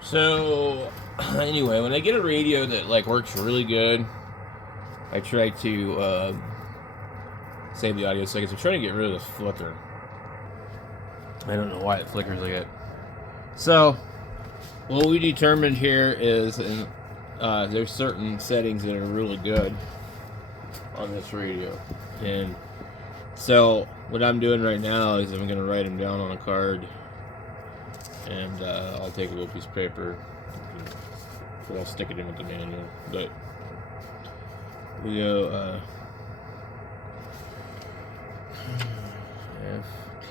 So, anyway, when I get a radio that like works really good, I try to save the audio seconds. I'm trying to get rid of this flicker. I don't know why it flickers like that. So, what we determined here is, there's certain settings that are really good on this radio, and so what I'm doing right now is I'm going to write them down on a card, and I'll take a little piece of paper, but I'll stick it in with the manual. But we go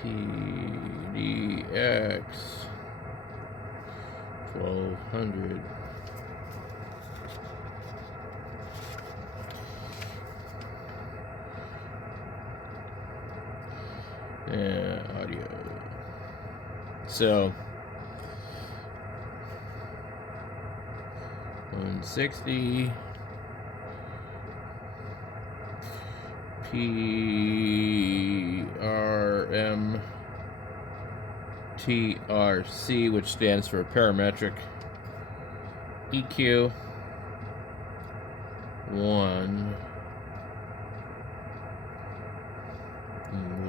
ftdx1200. Yeah, audio. So 160 PRMTRC, which stands for Parametric EQ 1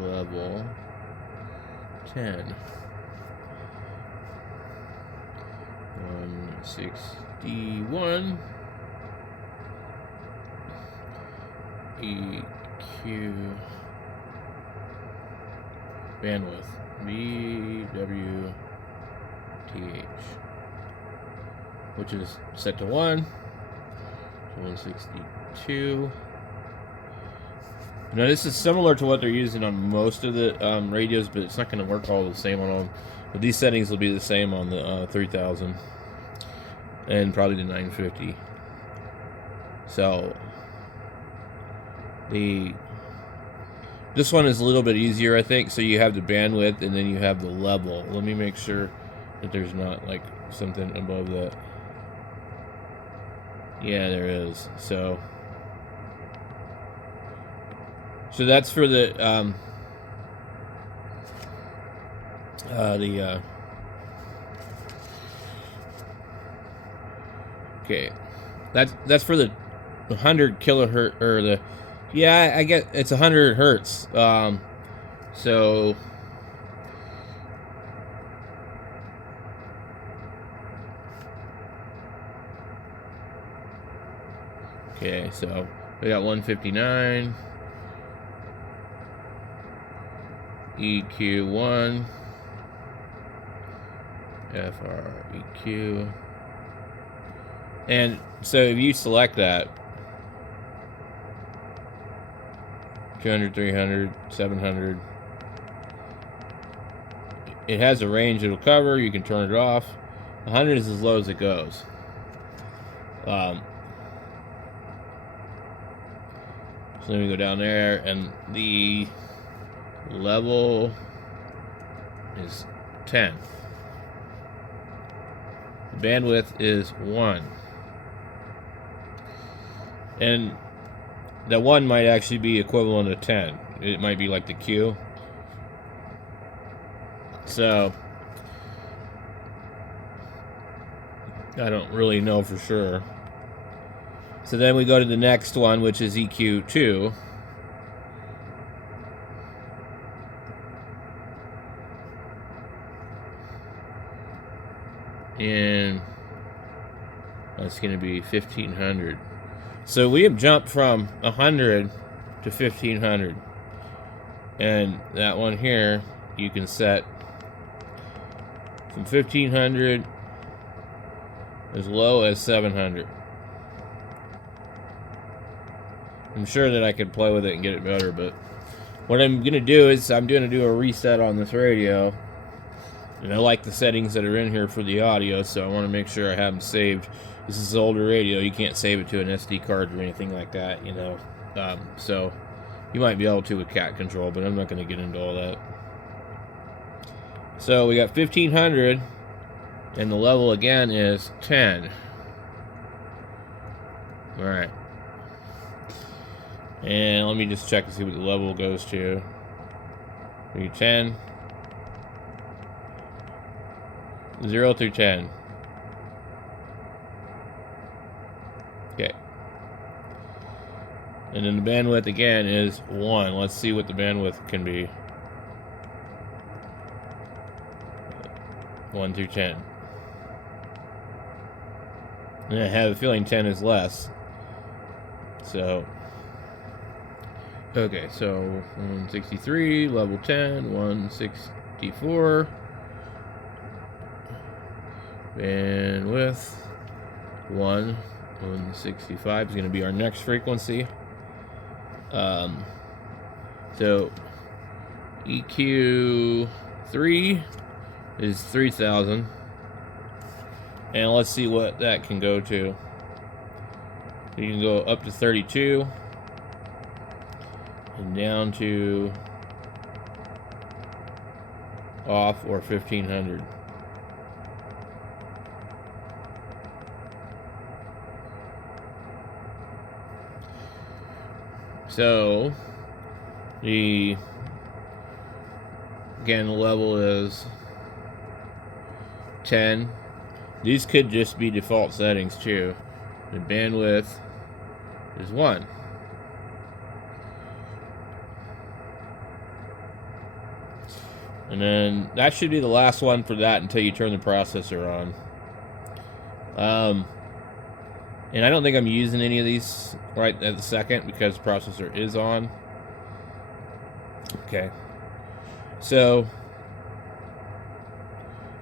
level 10 161 EQ bandwidth BWTH, which is set to 1 to 162. Now this is similar to what they're using on most of the radios, but it's not going to work all the same on them. But these settings will be the same on the 3000 and probably the 950. So this one is a little bit easier, I think. So you have the bandwidth and then you have the level. Let me make sure that there's not like something above that. Yeah, there is. So that's for the okay, that's for the 100 kilohertz, or the, yeah, I get it's 100 hertz. So okay, so we got 159 EQ1 FREQ, and so if you select that 200, 300, 700, it has a range it'll cover. You can turn it off. 100 is as low as it goes. So let me go down there, and the level is 10. The bandwidth is 1. And the 1 might actually be equivalent to 10. It might be like the Q. So I don't really know for sure. So then we go to the next one, which is EQ2. And that's going to be 1500. So we have jumped from 100 to 1500. And that one here, you can set from 1500 as low as 700. I'm sure that I could play with it and get it better, but what I'm going to do is I'm going to do a reset on this radio. And I like the settings that are in here for the audio, so I want to make sure I have them saved. This is an older radio. You can't save it to an SD card or anything like that, you know. So you might be able to with cat control, but I'm not going to get into all that. So we got 1500, and the level again is 10. All right. And let me just check to see what the level goes to. Maybe 10. 0 through 10. Okay. And then the bandwidth again is 1. Let's see what the bandwidth can be. 1 through 10. And I have a feeling 10 is less. So, okay, so 163, level 10, 164. Bandwidth 165 is going to be our next frequency. So EQ 3 is 3000, and let's see what that can go to. You can go up to 32 and down to off or 1500. So the level is 10. These could just be default settings too. The bandwidth is 1. And then that should be the last one for that until you turn the processor on. And I don't think I'm using any of these right at the second because the processor is on. Okay. So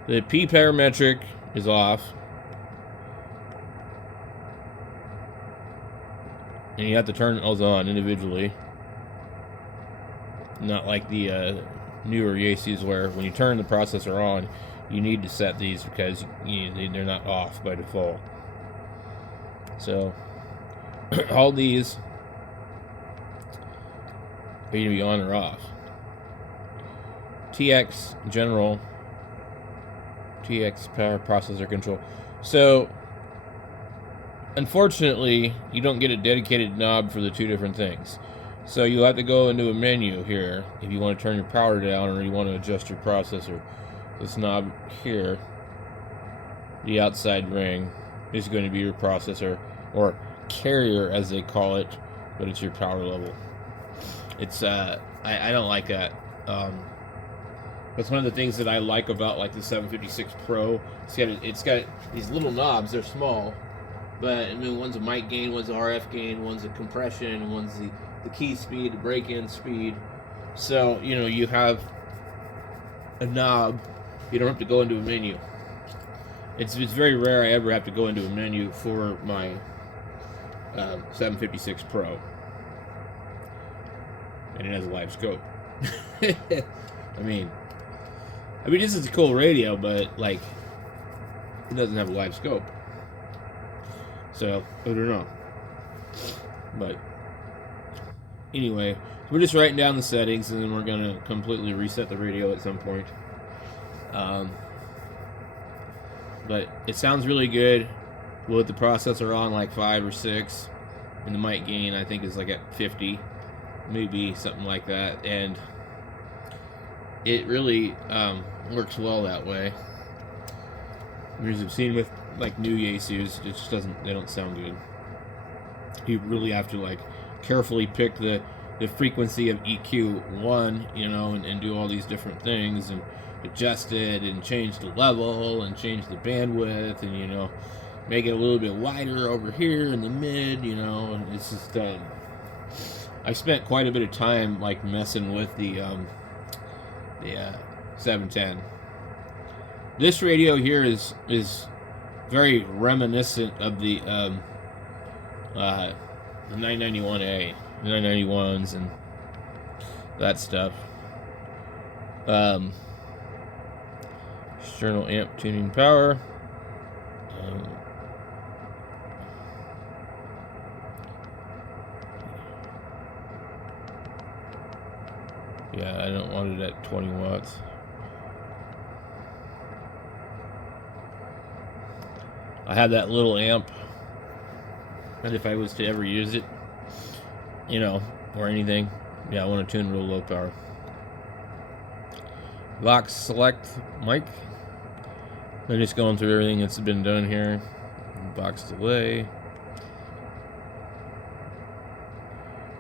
the P parametric is off. And you have to turn those on individually. Not like the newer yaesus where when you turn the processor on, you need to set these because they're not off by default. So all these are going to be on or off. TX general, TX power processor control. So unfortunately, you don't get a dedicated knob for the two different things. So you'll have to go into a menu here if you want to turn your power down or you want to adjust your processor. This knob here, the outside ring, is going to be your processor, or carrier as they call it, but it's your power level. It's I don't like that. That's one of the things that I like about like the 756 Pro. It's got these little knobs. They're small, but I mean, one's a mic gain, one's a RF gain, one's a compression, one's the key speed, the break-in speed. So you have a knob. You don't have to go into a menu. It's very rare I ever have to go into a menu for my 756 Pro, and it has a live scope. I mean, this is a cool radio, but like, it doesn't have a live scope. So I don't know. But anyway, we're just writing down the settings, and then we're gonna completely reset the radio at some point. But it sounds really good with the processor on like 5 or 6, and the mic gain I think is like at 50, maybe something like that, and it really works well that way. As I've seen with like new yaesus, it just they don't sound good. You really have to like carefully pick the frequency of EQ1, and do all these different things and adjust it and change the level and change the bandwidth and make it a little bit wider over here in the mid, and it's just I spent quite a bit of time like messing with the 710. This radio here is very reminiscent of the 991A, the 991s and that stuff. External amp tuning power. Yeah, I don't want it at 20 watts. I have that little amp, and if I was to ever use it, or anything, yeah, I want to tune real low power. Vox select mic. I'm just going through everything that's been done here. Box delay.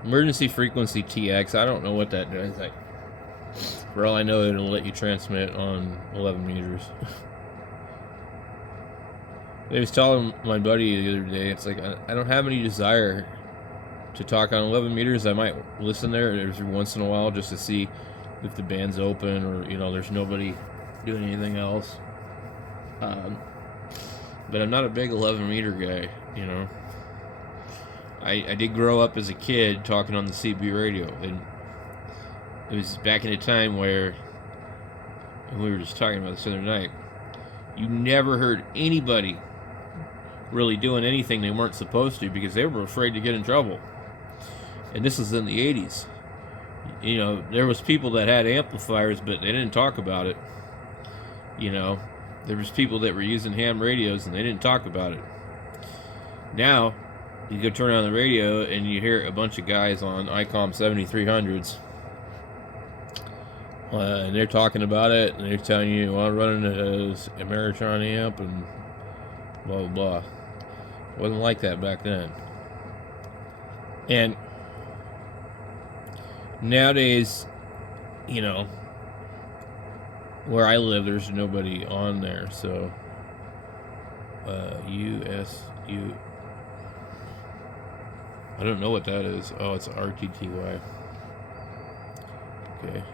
Emergency frequency TX. I don't know what that does. For all I know, it'll let you transmit on 11 meters. I was telling my buddy the other day, it's like, I don't have any desire to talk on 11 meters. I might listen there every once in a while just to see if the band's open or, you know, there's nobody doing anything else. But I'm not a big 11 meter guy, you know. I did grow up as a kid talking on the CB radio, and it was back in a time where, and we were just talking about this the other night, you never heard anybody really doing anything they weren't supposed to because they were afraid to get in trouble. And this is in the 80s. You know, there was people that had amplifiers, but they didn't talk about it. You know, there was people that were using ham radios and they didn't talk about it. Now, you go turn on the radio and you hear a bunch of guys on ICOM 7300s. And they're talking about it, and they're telling you, well, I'm running a Ameritron amp, and blah, blah, blah. It wasn't like that back then. And nowadays, you know, where I live, there's nobody on there, so USU, I don't know what that is. Oh, it's RTTY. Okay.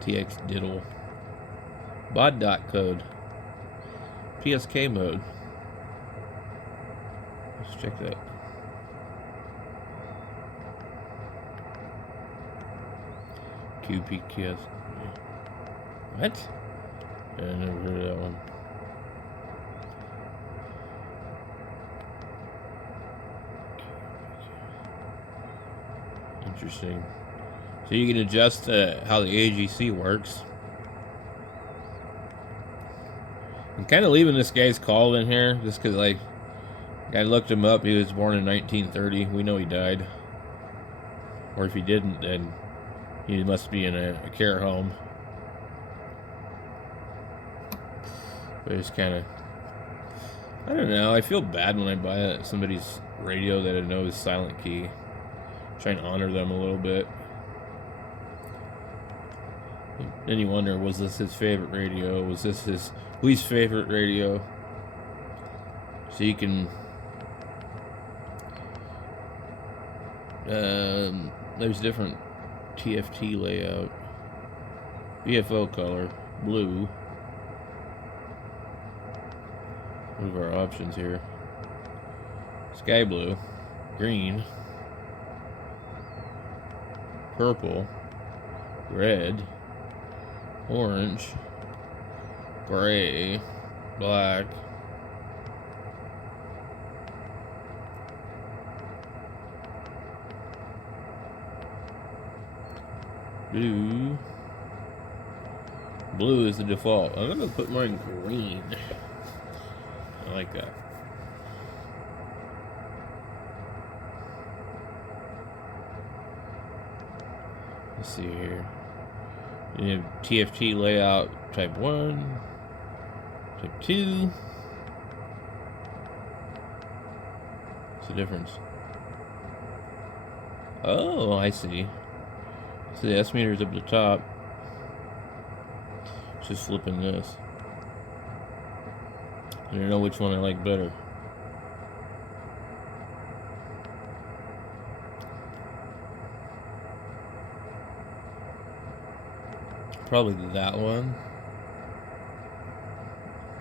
TX diddle. Baud dot code. PSK mode. Let's check that. QPQS. What? I never heard of that one. Interesting. So you can adjust how the AGC works. I'm kind of leaving this guy's call in here just because I looked him up. He was born in 1930. We know he died. Or if he didn't, then he must be in a care home. But it's kind of, I don't know. I feel bad when I buy somebody's radio that I know is silent key. Trying to honor them a little bit. Then you wonder, was this his favorite radio? Was this his least favorite radio? So you can there's different TFT layout. BFO color, blue. What are our options here? Sky blue, green, purple, red, orange, gray, black, blue. Blue is the default. I'm gonna put mine green. I like that. Let's see here. You have TFT layout type 1, type 2. What's the difference? Oh, I see. So the S meter's up at the top. Just flipping this. I don't know which one I like better. Probably that one.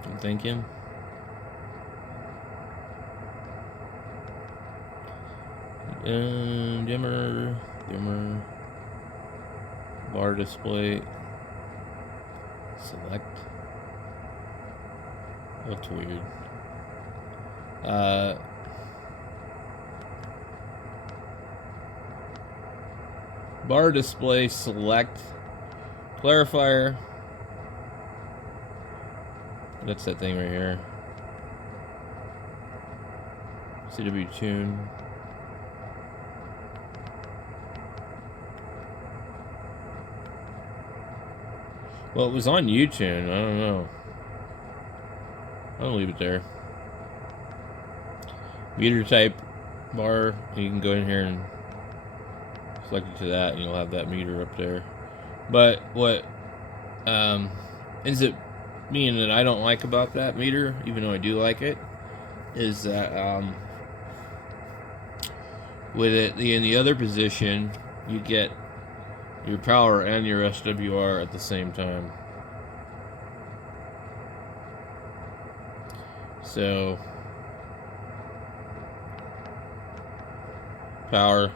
I'm thinking. Dimmer. Bar display. Select. That's weird. Bar display, select. Clarifier. That's that thing right here. CW tune. Well, it was on YouTube. I don't know. I'll leave it there. meter type bar. You can go in here and select it to that, and you'll have that meter up there. But what ends up being that I don't like about that meter, even though I do like it, is that with it in the other position, you get your power and your SWR at the same time. So power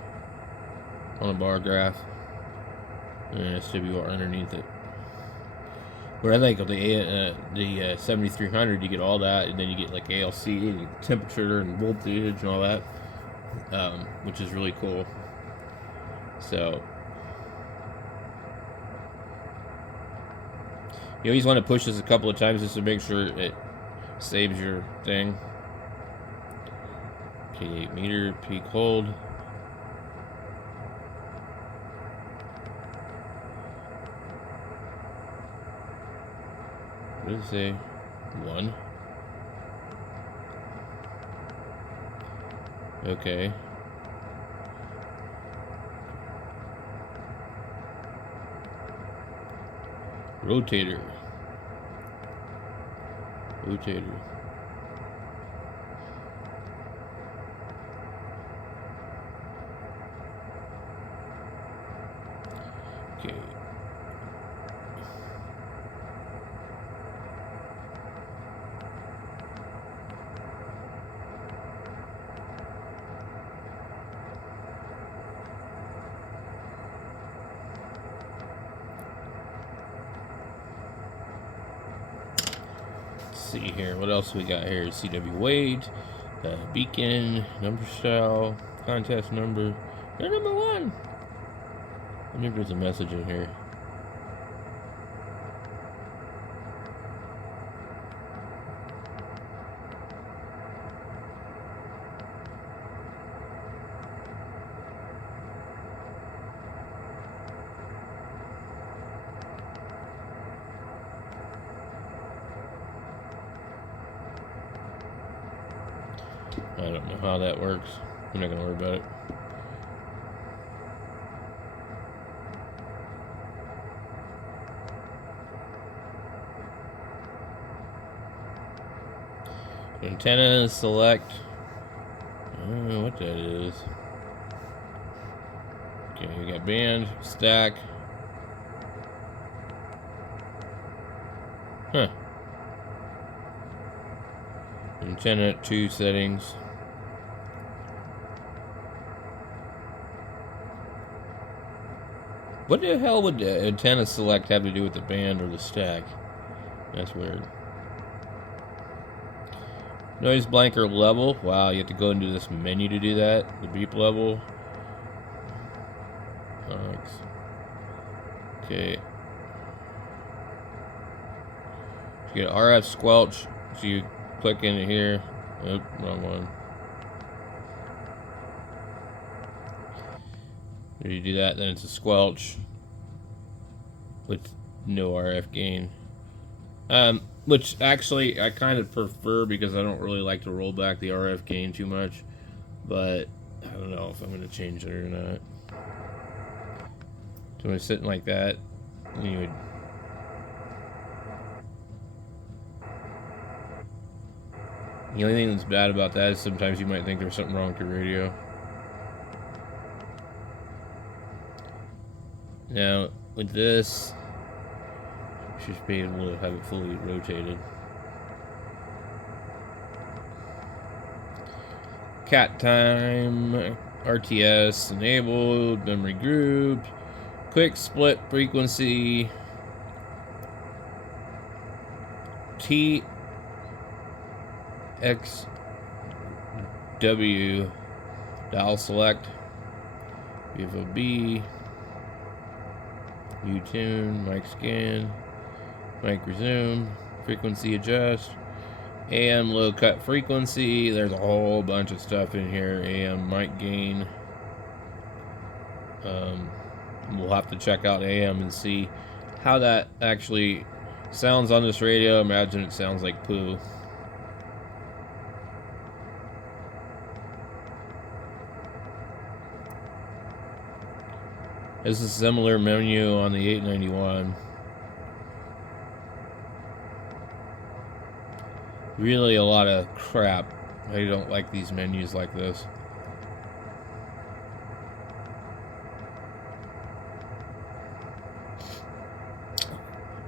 on a bar graph and SWR underneath it. Where I think of the 7300, you get all that, and then you get like ALC, and you get temperature and voltage and all that, which is really cool. So you always want to push this a couple of times just to make sure it saves your thing. Okay, 8 meter peak hold. What does it say? 1. Okay. Rotator. Okay. See here, what else we got here? CW weight, beacon, number style, contest number. They're number 1. I wonder if there's a message in here. I don't know how that works. I'm not gonna worry about it. Antenna select. I don't know what that is. Okay, we got band, stack. Huh. Antenna 2 settings. What the hell would the antenna select have to do with the band or the stack? That's weird. Noise blanker level. Wow, you have to go into this menu to do that. The beep level. Okay. You get RF squelch. So you click into here. Oh, wrong one. If you do that, then it's a squelch with no RF gain. Which actually I kind of prefer because I don't really like to roll back the RF gain too much. But I don't know if I'm going to change it or not. So when it's sitting like that, you would. The only thing that's bad about that is sometimes you might think there's something wrong with your radio. Now, with this, you should be able to have it fully rotated. Cat time, RTS enabled, memory group, quick split frequency, TXW, dial select, VFOB, U-tune, mic scan, mic resume, frequency adjust, AM low cut frequency. There's a whole bunch of stuff in here. AM mic gain. We'll have to check out AM and see how that actually sounds on this radio. Imagine it sounds like poo. This is a similar menu on the 891. Really a lot of crap. I don't like these menus like this.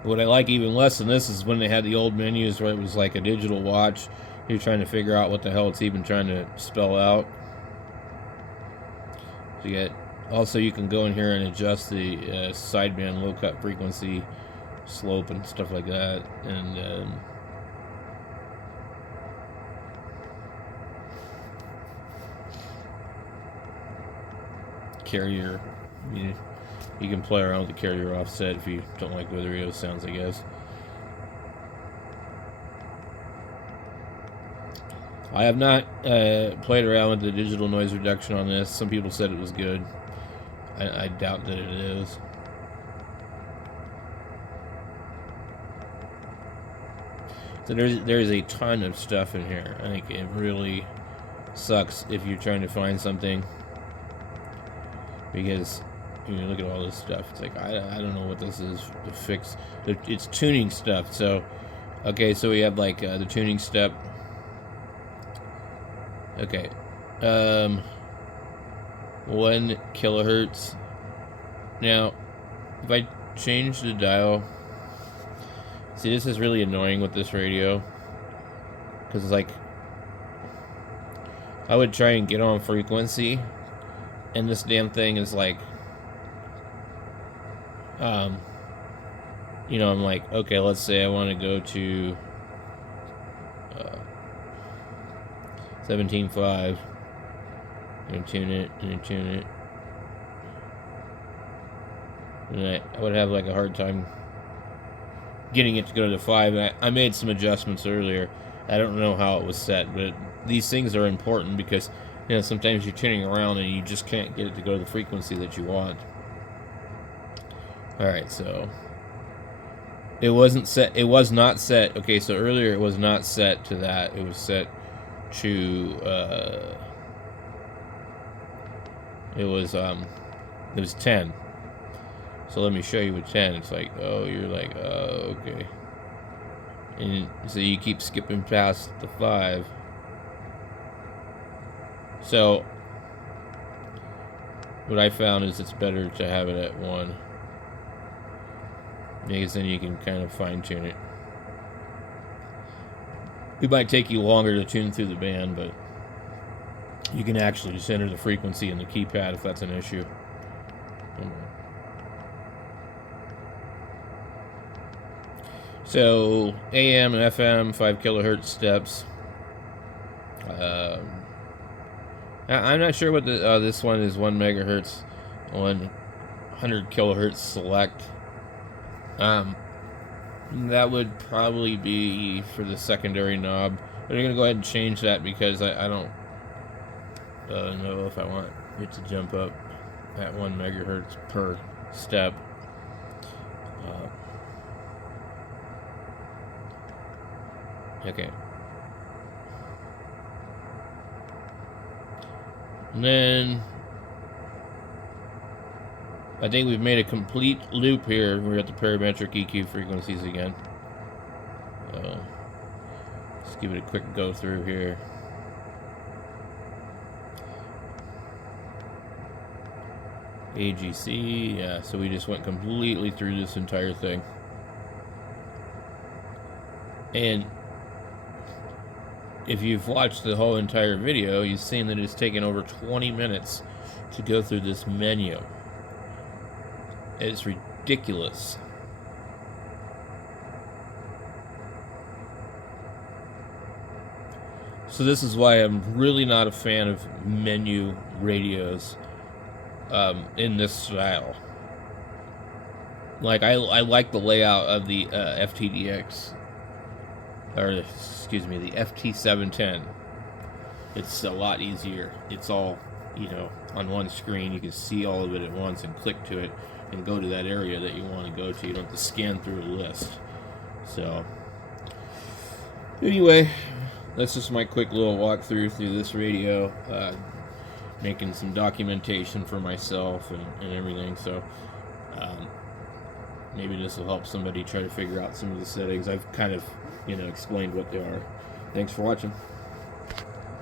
What I like even less than this is when they had the old menus where it was like a digital watch. You're trying to figure out what the hell it's even trying to spell out. So you can go in here and adjust the sideband low cut frequency, slope, and stuff like that. And carrier, you can play around with the carrier offset if you don't like the way the radio sounds, I guess. I have not played around with the digital noise reduction on this. Some people said it was good. I doubt that it is. So there's a ton of stuff in here. I think it really sucks if you're trying to find something, because you look at all this stuff. It's like I don't know what this is to fix. It's tuning stuff. So okay, so we have like the tuning step. Okay, 1 kilohertz. Now, if I change the dial, see, this is really annoying with this radio, because it's like I would try and get on frequency, and this damn thing is like, you know, I'm like, okay, let's say I want to go to 17.5, and tune it, and tune it, and I would have like a hard time getting it to go to the 5. I made some adjustments earlier. I don't know how it was set, but these things are important because, you know, sometimes you're tuning around and you just can't get it to go to the frequency that you want. Alright, so it wasn't set. It was not set. Okay, so earlier it was not set to that. It was set to it was 10. So let me show you with 10. It's like, oh, you're like, oh, okay. And so you keep skipping past the 5. So what I found is it's better to have it at 1, because then you can kind of fine tune it. It might take you longer to tune through the band, but you can actually just enter the frequency in the keypad if that's an issue. So AM and FM 5 kilohertz steps. I'm not sure what the this one is. 1 megahertz, 100 kilohertz select. That would probably be for the secondary knob. But I'm gonna go ahead and change that because I don't know if I want it to jump up at 1 megahertz per step. Okay. And then I think we've made a complete loop here. We're at the parametric EQ frequencies again. Let's give it a quick go through here. AGC, yeah, so we just went completely through this entire thing. And if you've watched the whole entire video, you've seen that it's taken over 20 minutes to go through this menu. It's ridiculous. So this is why I'm really not a fan of menu radios in this style. Like I like the layout of the ftdx, or excuse me, the ft710. It's a lot easier. It's all, you know, on one screen. You can see all of it at once and click to it and go to that area that you want to go to. You don't have to scan through a list. So anyway, that's just my quick little walkthrough through this radio. making some documentation for myself and everything. So maybe this will help somebody try to figure out some of the settings. I've kind of, explained what they are. Thanks for watching.